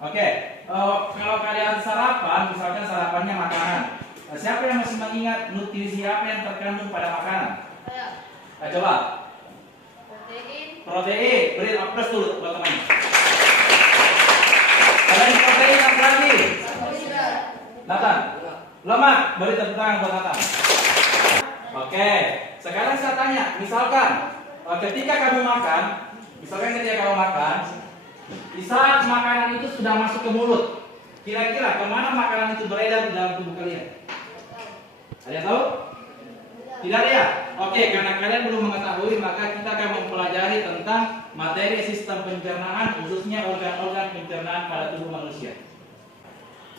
Oke, kalau kalian sarapan, misalkan sarapannya makanan. Siapa yang masih mengingat nutrisi apa yang terkandung pada makanan? Coba. Protein. Beri aplaus dulu buat teman. Selain protein apa lagi? Nathan. Lemak. Beri tepuk tangan buat Nathan. Oke, sekarang saya tanya, misalkan ketika kamu makan, di saat makanan itu sudah masuk ke mulut, kira-kira kemana makanan itu beredar di dalam tubuh kalian? Ada yang tahu? Tidak ada ya? Oke, karena kalian belum mengetahui, maka kita akan mempelajari tentang materi sistem pencernaan, khususnya organ-organ pencernaan pada tubuh manusia.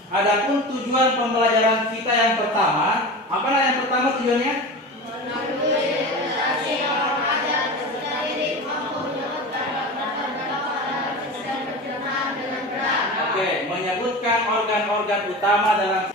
Adapun tujuan pembelajaran kita yang pertama, apa yang pertama tujuannya? Oke, menyebutkan organ-organ utama dalam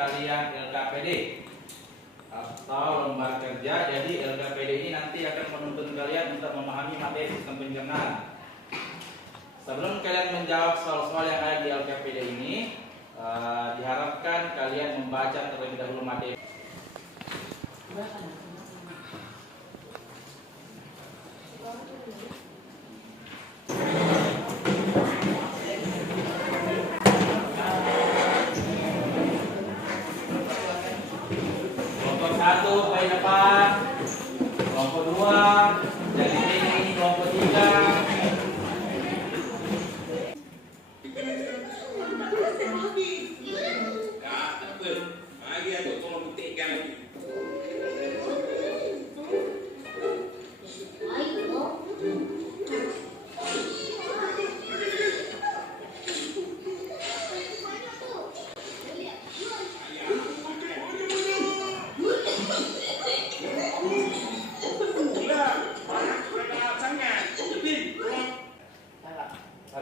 kalian LKPD atau lembar kerja. Jadi LKPD ini nanti akan menuntun kalian untuk memahami materi sistem pencernaan. Sebelum kalian menjawab soal-soal yang ada di LKPD ini, diharapkan kalian membaca terlebih dahulu materi. Satu baik depan, kelompok 2, jadi ini kelompok 3.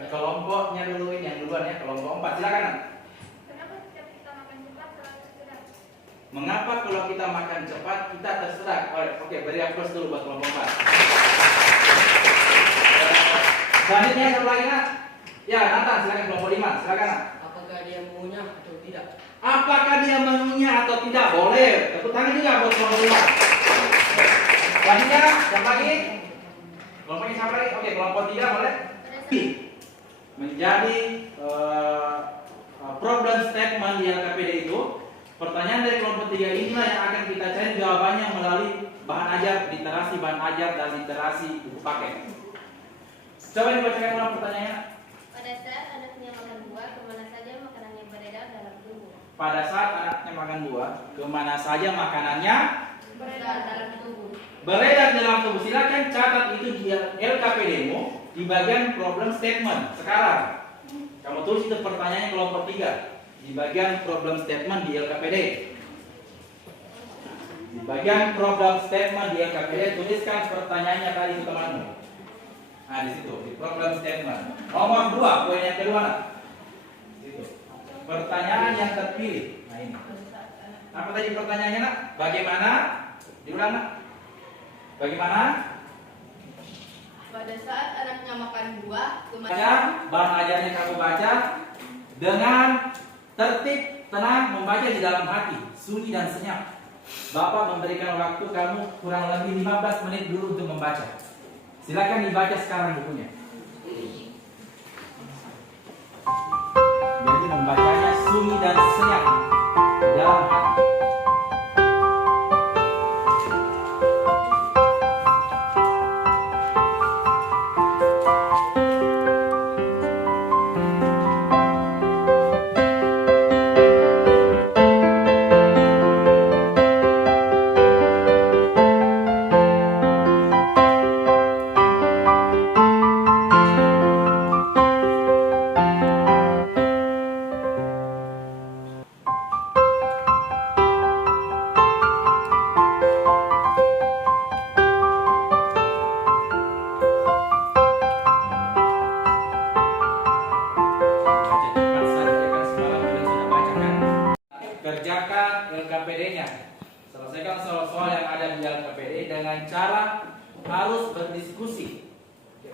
Kelompoknya dulu ini yang duluan ya, kelompok 4, silakan. Kenapa setiap kita makan cepat selalu tersedak? Mengapa kalau kita makan cepat kita tersedak? Oke, beri aplaus dulu buat kelompok 4. Selanjutnya satu lagi nak. Ya, Nathan, silakan kelompok 5, silakan nak. Apakah dia mengunyah atau tidak? Apakah dia mengunyah atau tidak? Boleh. Tepuk tangan juga buat kelompok 5. Selanjutnya, siapa lagi? Kelompok siapa lagi? Oke, kelompok 3 boleh. Menjadi problem statement di LKPD itu, pertanyaan dari kelompok 3 inilah yang akan kita cari jawabannya melalui bahan ajar, literasi bahan ajar, dan literasi buku paket. Coba dibacakan ulang pertanyaannya. Pada saat anaknya makan buah, kemana saja makanannya beredar dalam tubuh? Pada saat anaknya makan buah, kemana saja makanannya Beredar dalam tubuh. beredar dalam tubuh. Silakan catat itu di LKPD-mu di bagian problem statement. Sekarang kamu tulis itu pertanyaannya kelompok 3 di bagian problem statement di LKPD. Di bagian problem statement di LKPD tuliskan pertanyaannya tadi ke temanmu. Nah, di situ di problem statement nomor 2, poin yang kedua nak. Situ. Pertanyaan yang terpilih. Nah, ini. Apa tadi pertanyaannya nak? Bagaimana? Diulang nak. Bagaimana? Pada saat anaknya makan buah, Baca, bahan ajarnya kamu baca dengan tertib, tenang, membaca di dalam hati, sunyi dan senyap. Bapak memberikan waktu kamu kurang lebih 15 menit dulu untuk membaca. Silakan dibaca sekarang bukunya. Jadi membacanya sunyi dan senyap di dalam hati.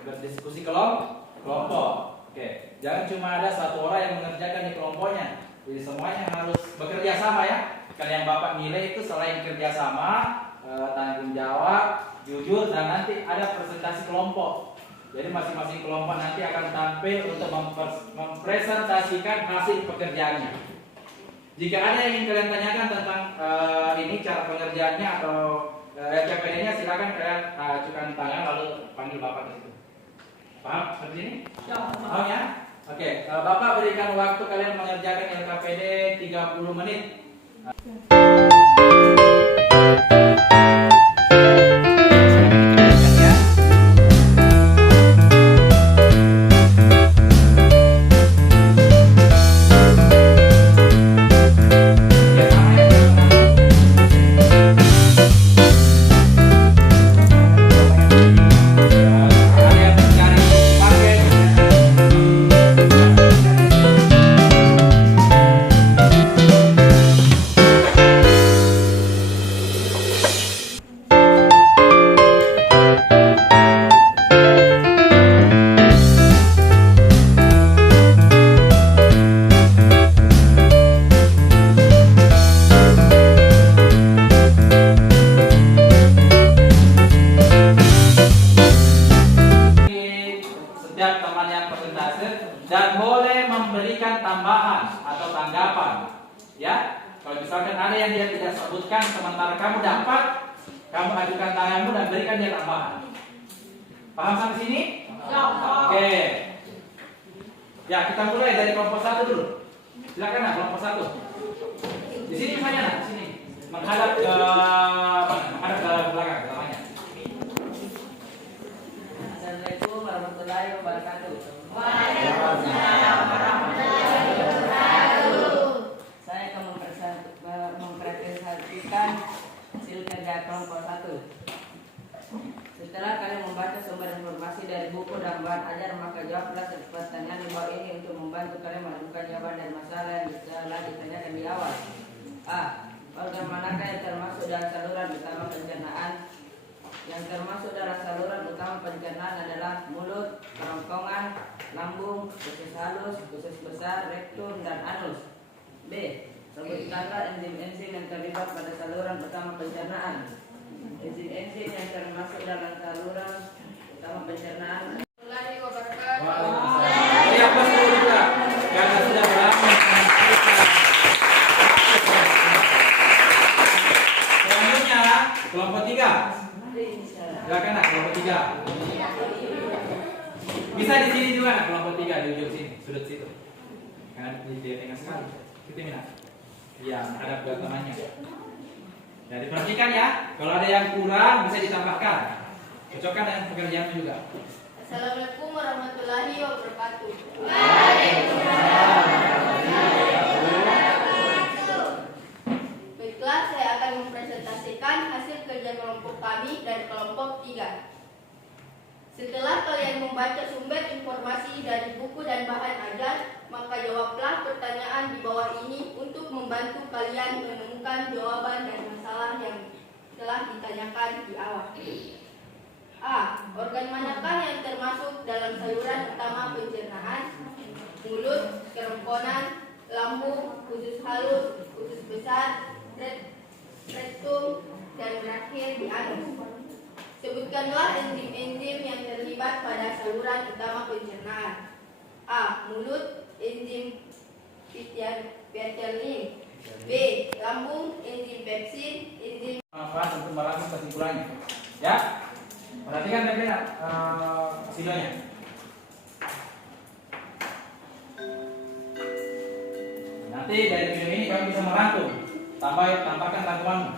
berdiskusi kelompok. Oke, jangan cuma ada satu orang yang mengerjakan di kelompoknya. Jadi semuanya harus bekerja sama ya. Kan yang Bapak nilai itu selain kerja sama, tanggung jawab, jujur, dan nanti ada presentasi kelompok. Jadi masing-masing kelompok nanti akan tampil untuk mempresentasikan hasil pekerjaannya. Jika ada yang ingin kalian tanyakan tentang ini cara pengerjaannya atau RKPD-nya, silakan kalian ajukan tangan lalu panggil Bapak di situ. Paham seperti ini? Paham ya? Oke, Bapak berikan waktu kalian mengerjakan LKPD 30 menit. Setiap teman yang presentasi dan boleh memberikan tambahan atau tanggapan ya. Kalau misalkan ada yang dia tidak sebutkan sementara kamu dapat, kamu ajukan tanganmu dan berikan dia tambahan. Paham sampai sini? Oke. Ya, kita mulai dari kelompok 1 dulu. Silakan nah, kelompok 1. Di sini misalnya nah, di sini menghadap ke menghadap ke belakang namanya. Assalamualaikum warahmatullahi wabarakatuh. Waalaikumsalam warahmatullahi wabarakatuh. Saya akan mempresentasikan hasil kerja kelompok 1. Setelah kalian membaca sumber informasi dari buku dan bahan ajar, maka jawablah pertanyaan di bawah ini untuk membantu kalian menemukan jawaban dari masalah yang telah ditanyakan di awal. A. Organ manakah yang termasuk dalam saluran utama pencernaan? Yang termasuk dalam saluran utama pencernaan adalah mulut, kerongkongan, lambung, usus halus, usus besar, rektum, dan anus. B. Sebutkanlah enzim-enzim yang terlibat pada saluran utama pencernaan. Enzim-enzim yang termasuk dalam saluran utama pencernaan. Warahmatullahi wabarakatuh. Ya, pas dulu juga. Karena sudah lama. Selanjutnya kelompok 3. Silakan nak kelompok 3. Bisa di sini juga nak kelompok 3 di ujung sini, sudut situ. Kan di tengah sekali. Kita minat. Iya, menghadap ke temannya. Ya, diperhatikan ya. Kalau ada yang kurang bisa ditambahkan. Cocokkan dengan pekerjaan juga. Assalamualaikum warahmatullahi wabarakatuh. Baiklah, saya akan mempresentasikan hasil kerja kelompok kami dari kelompok 3. Setelah kalian membaca sumber informasi dari buku dan bahan ajar, maka jawablah pertanyaan di bawah ini untuk membantu kalian menemukan jawaban dari masalah yang telah ditanyakan di awal. A. Organ manakah yang termasuk dalam saluran utama pencernaan? Mulut, kerongkongan, lambung, usus halus, usus besar, rektum, dan berakhir di anus. Sebutkanlah enzim-enzim yang terlibat pada saluran utama pencernaan. A. Mulut, enzim piacentinin. B. Lambung, enzim pepsin, enzim. Manfaat untuk merangsang kesimpulannya. Ya, perhatikan baik-baik hasilnya. Nanti dari video ini kamu bisa merangkum. Tambahkan rangkumanmu.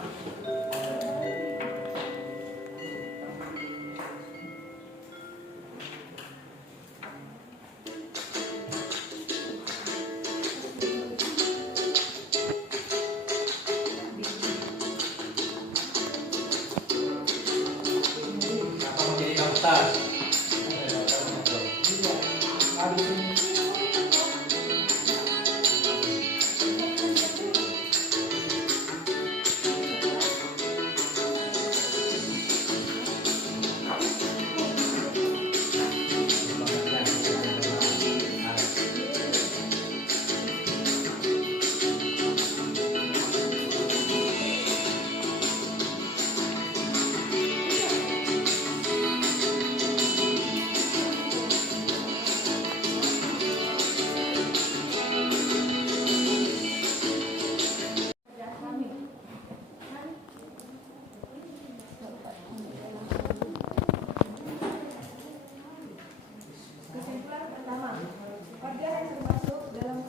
Organ yang termasuk dalam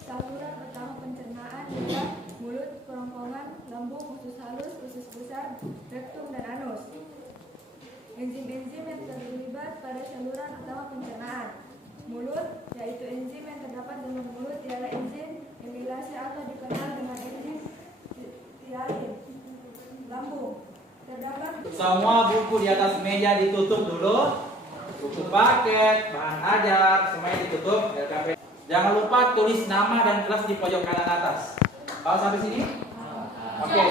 saluran utama pencernaan adalah mulut, kerongkongan, lambung, usus halus, usus besar, rektum, dan anus. Enzim-enzim yang terlibat pada saluran utama pencernaan. Mulut, yaitu enzim yang terdapat dalam mulut, ialah enzim amilase atau dikenal dengan enzim tialin. Lambung, terdapat Semua buku di atas meja ditutup dulu. Buku paket, bahan ajar, semuanya ditutup. LKP. Jangan lupa tulis nama dan kelas di pojok kanan atas. Kalau sampai sini? Oke.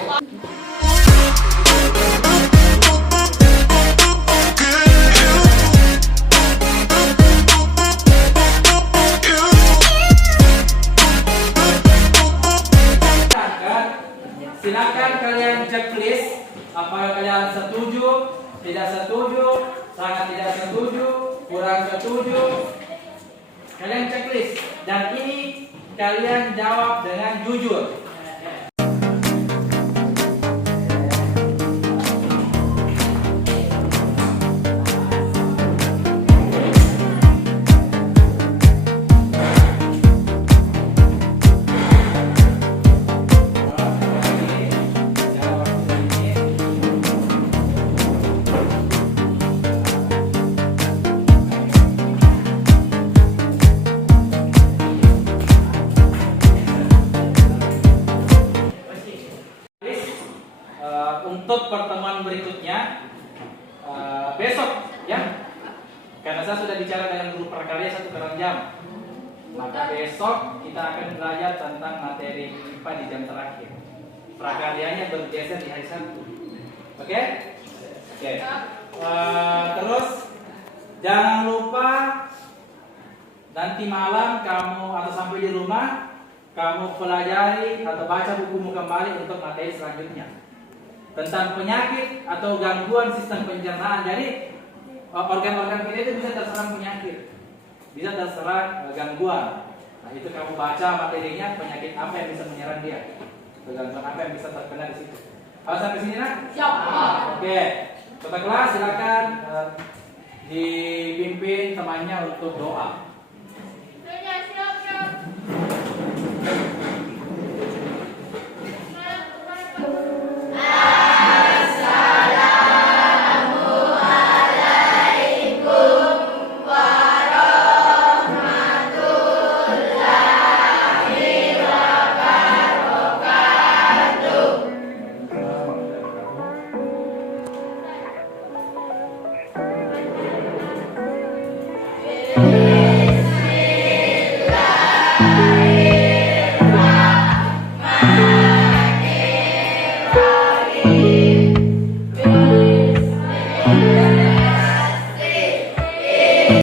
Silakan kalian checklist apakah kalian setuju, tidak setuju, sangat tidak setuju, kurang setuju. Kalian checklist dan ini kalian jawab dengan jujur. Untuk pertemuan berikutnya besok ya, karena saya sudah bicara dengan guru prakarya 1 jam, maka besok kita akan belajar tentang materi IPA di jam terakhir. Prakaryanya bergeser di hari Sabtu. Oke? Terus jangan lupa nanti malam kamu atau sampai di rumah kamu pelajari atau baca bukumu kembali untuk materi selanjutnya tentang penyakit atau gangguan sistem pencernaan. Jadi organ-organ kita itu bisa terserang penyakit, bisa terserang gangguan. Nah itu kamu baca materinya, penyakit apa yang bisa menyerang dia, gangguan apa yang bisa terkena di situ. Kalau sampai sini nak? Siap. Oke. Kota kelas silakan dipimpin temannya untuk doa.